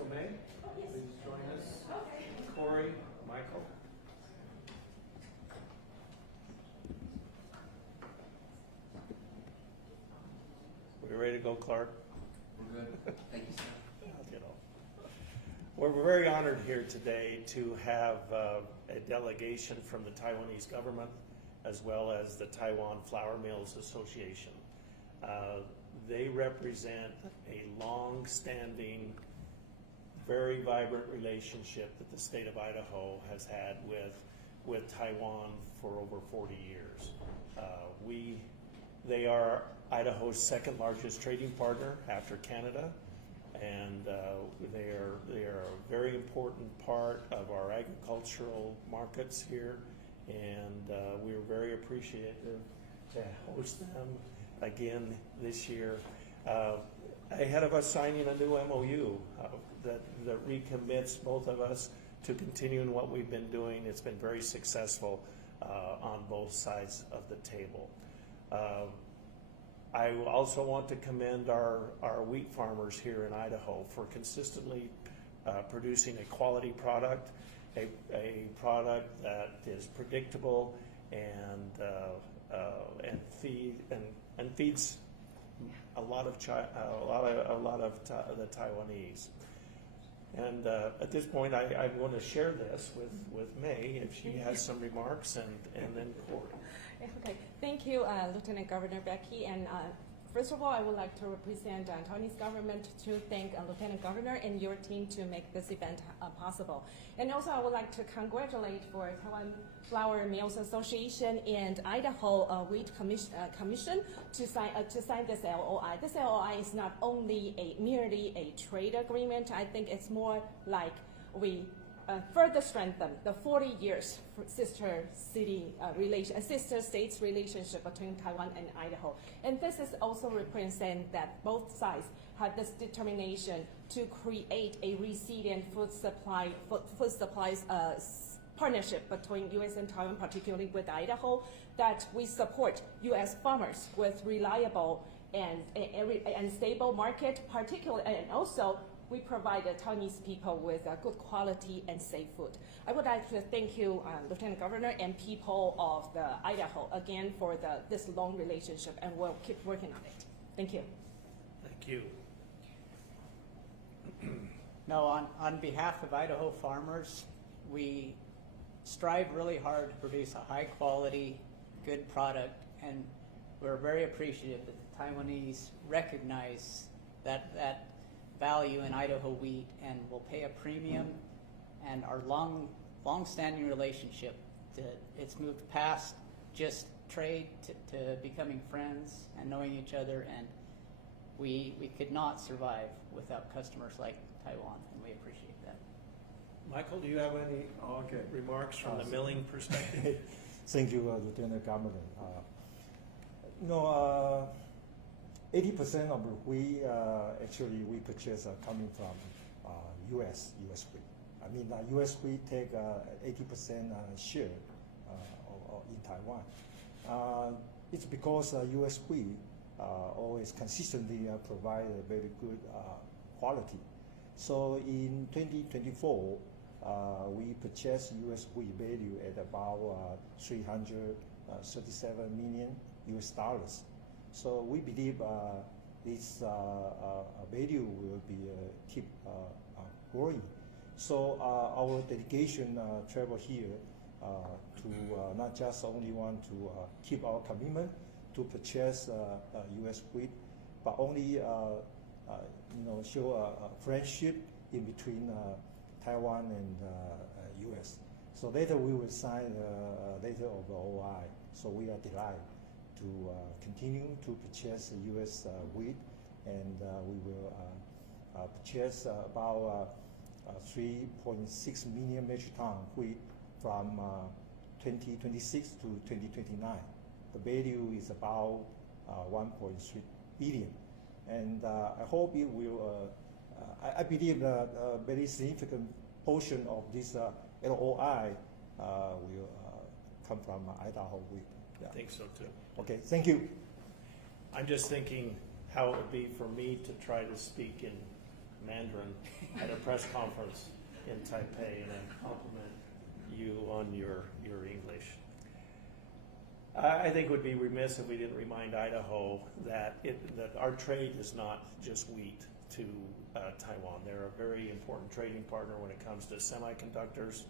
So May, please join us. Corey, Michael. We ready to go, Clark? We're good. Thank you, sir. We're very honored here today to have a delegation from the Taiwanese government as well as the Taiwan Flour Mills Association. They represent a long-standing, very vibrant relationship that the state of Idaho has had with Taiwan for over 40 years. They are Idaho's second largest trading partner after Canada, and they are a very important part of our agricultural markets here, and we're very appreciative to host them again this year. Ahead of us signing a new MOU that recommits both of us to continuing what we've been doing. It's been very successful on both sides of the table. I also want to commend our wheat farmers here in Idaho for consistently producing a quality product, a product that is predictable and feeds a lot of the Taiwanese. And at this point, I want to share this with May if she has some remarks, and then Corey. Okay, thank you, Lieutenant Governor Bedke. And first of all, I would like to represent the Taiwanese government to thank Lieutenant Governor and your team to make this event possible. And also, I would like to congratulate for Taiwan Flour Mills Association and Idaho Wheat Commission to sign this LOI. This LOI is not only merely a trade agreement. I think it's more like we further strengthen the 40 years sister states relationship between Taiwan and Idaho. And this is also represent that both sides have this determination to create a resilient food supplies partnership between U.S. and Taiwan, particularly with Idaho, that we support U.S. farmers with reliable and stable market, and also we provide the Taiwanese people with good quality and safe food. I would like to thank you, Lieutenant Governor, and people of the Idaho again for this long relationship, and we'll keep working on it. Thank you. Thank you. No, on behalf of Idaho farmers, we strive really hard to produce a high quality, good product, and we're very appreciative that the Taiwanese recognize that value in Idaho wheat and will pay a premium, and our long-standing relationship, it's moved past just trade to becoming friends and knowing each other, and we could not survive without customers like Taiwan, and we appreciate that. Michael, do you have any remarks from the milling perspective? Thank you, Lieutenant Governor. 80% of the wheat actually we purchase coming from U.S. wheat. I mean, U.S. wheat take 80% share in Taiwan. It's because U.S. wheat always consistently provide a very good quality. So in 2024, we purchased U.S. wheat value at about $337 million US dollars. So we believe this value will be keep growing. So our delegation travel here to not just only want to keep our commitment to purchase U.S. wheat, but only show a friendship in between Taiwan and U.S. So later we will sign a letter of OI. So we are delighted to continue to purchase U.S. wheat, and we will purchase about 3.6 million metric ton wheat from 2026 to 2029. The value is about 1.3 billion, and I hope it will. I believe that a very significant portion of this LOI will come from Idaho wheat. I think so too. Okay, thank you. I'm just thinking how it would be for me to try to speak in Mandarin at a press conference in Taipei, and I compliment you on your English. I think it would be remiss if we didn't remind Idaho that our trade is not just wheat to Taiwan. They're a very important trading partner when it comes to semiconductors.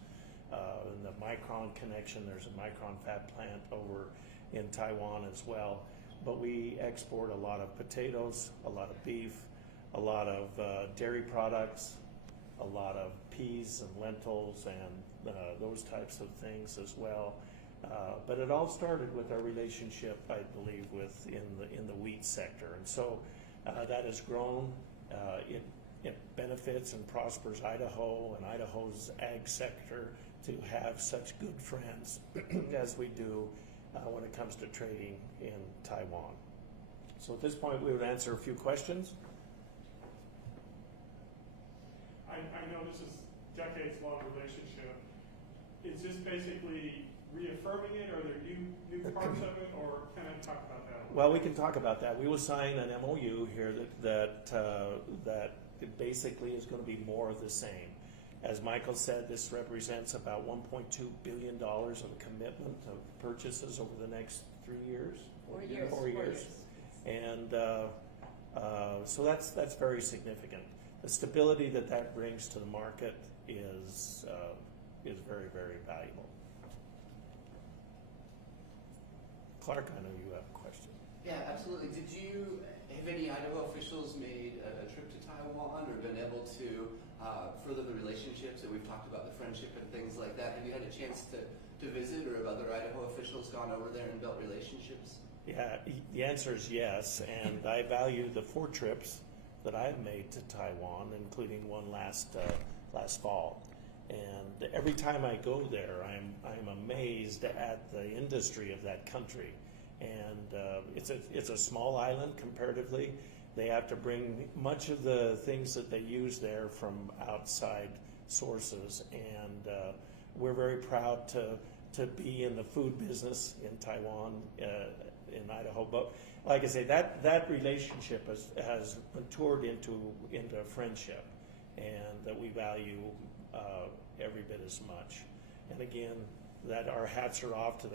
And the Micron connection, there's a Micron fab plant over in Taiwan as well. But we export a lot of potatoes, a lot of beef, a lot of dairy products, a lot of peas and lentils and those types of things as well. But it all started with our relationship, I believe, in the wheat sector, and so that has grown. It benefits and prospers Idaho and Idaho's ag sector to have such good friends as we do when it comes to trading in Taiwan. So at this point, we would answer a few questions. I know this is decades-long relationship. Is this basically reaffirming it, or are there new parts of it, or can I talk about that? Well, we can talk about that. We will sign an MOU here that it basically is going to be more of the same. As Michael said, this represents about $1.2 billion of commitment of purchases over the next 3 years. 4 years. 4 years. And so that's very significant. The stability that brings to the market is very, very valuable. Clark, I know you have a question. Yeah, absolutely. Have any Idaho officials made a trip to Taiwan or been able to further the relationships that we've talked about, the friendship and things like that? Have you had a chance to visit, or have other Idaho officials gone over there and built relationships? Yeah, the answer is yes, and I value the 4 trips that I've made to Taiwan, including one last fall. And every time I go there, I'm amazed at the industry of that country. And it's a small island comparatively. They have to bring much of the things that they use there from outside sources, and we're very proud to be in the food business in Taiwan, in Idaho. But like I say, that relationship has matured into a friendship, and that we value every bit as much. And again, that our hats are off to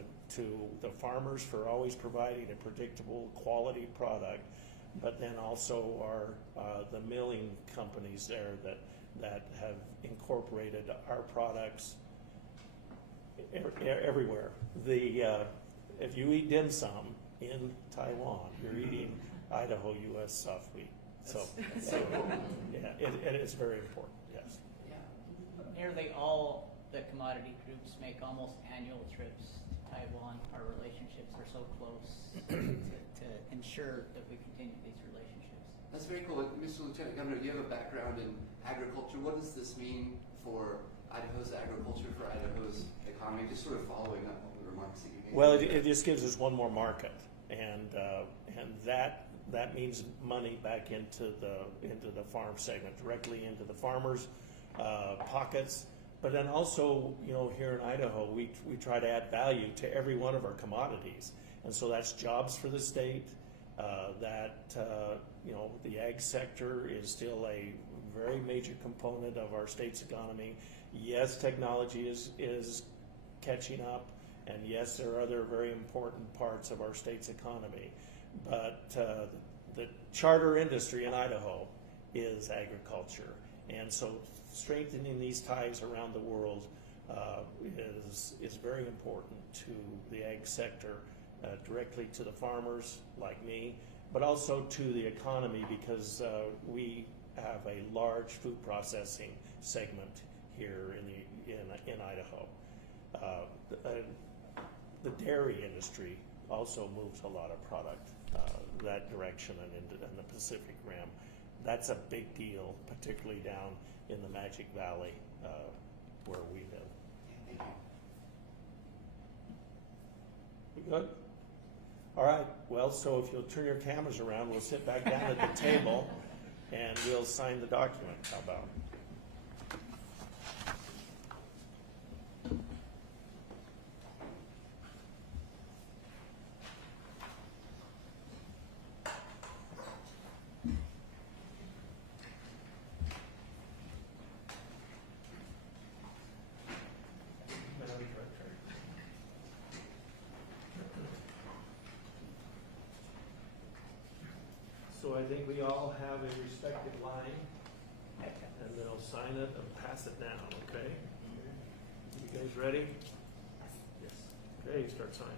the farmers for always providing a predictable quality product, but then also the milling companies there that have incorporated our products everywhere. If you eat dim sum in Taiwan, you're eating Idaho U.S. soft wheat. So yeah, it's very important. Yes. Yeah. Nearly all the commodity groups make almost annual trips to Taiwan. Our relationships are so close to ensure that we continue these relationships. That's very cool. Mr. Lieutenant Governor, you have a background in agriculture. What does this mean for Idaho's agriculture, for Idaho's economy? Just sort of following up on the remarks that you made. Well, it just gives us one more market, and that means money back into the farm segment, directly into the farmers' pockets. But then also, here in Idaho, we try to add value to every one of our commodities, and so that's jobs for the state. The ag sector is still a very major component of our state's economy. Yes, technology is catching up, and yes, there are other very important parts of our state's economy. But the charter industry in Idaho is agriculture, and so strengthening these ties around the world is very important to the ag sector, directly to the farmers like me, but also to the economy, because we have a large food processing segment here in Idaho. The dairy industry also moves a lot of product that direction and in the Pacific Rim. That's a big deal, particularly down in the Magic Valley where we live. Thank you. We good? All right. Well, so if you'll turn your cameras around, we'll sit back down at the table and we'll sign the document. How about? think we all have a respective line, and they'll sign it and pass it down, okay? You guys ready? Yes. Okay, start signing.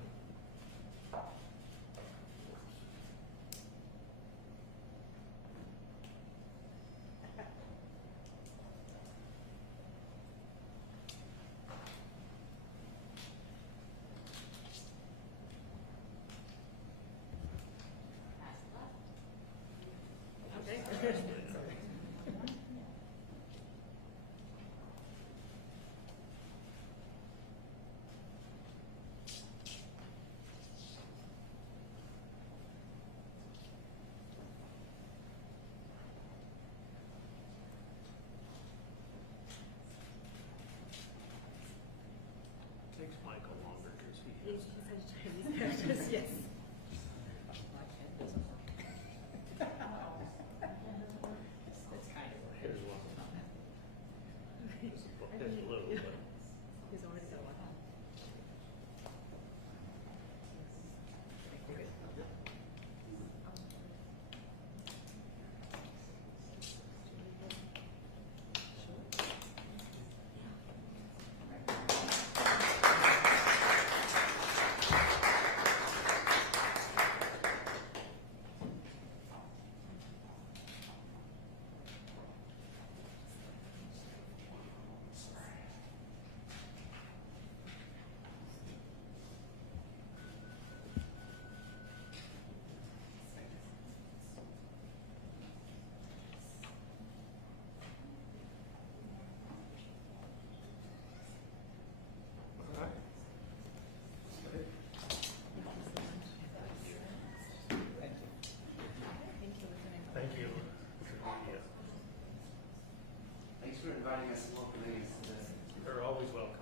Takes Michael longer because he has. Chinese characters, yes. Here's one. There's a little, but. He's already got one. Thank you. Thanks for inviting us to local meetings today. You're always welcome.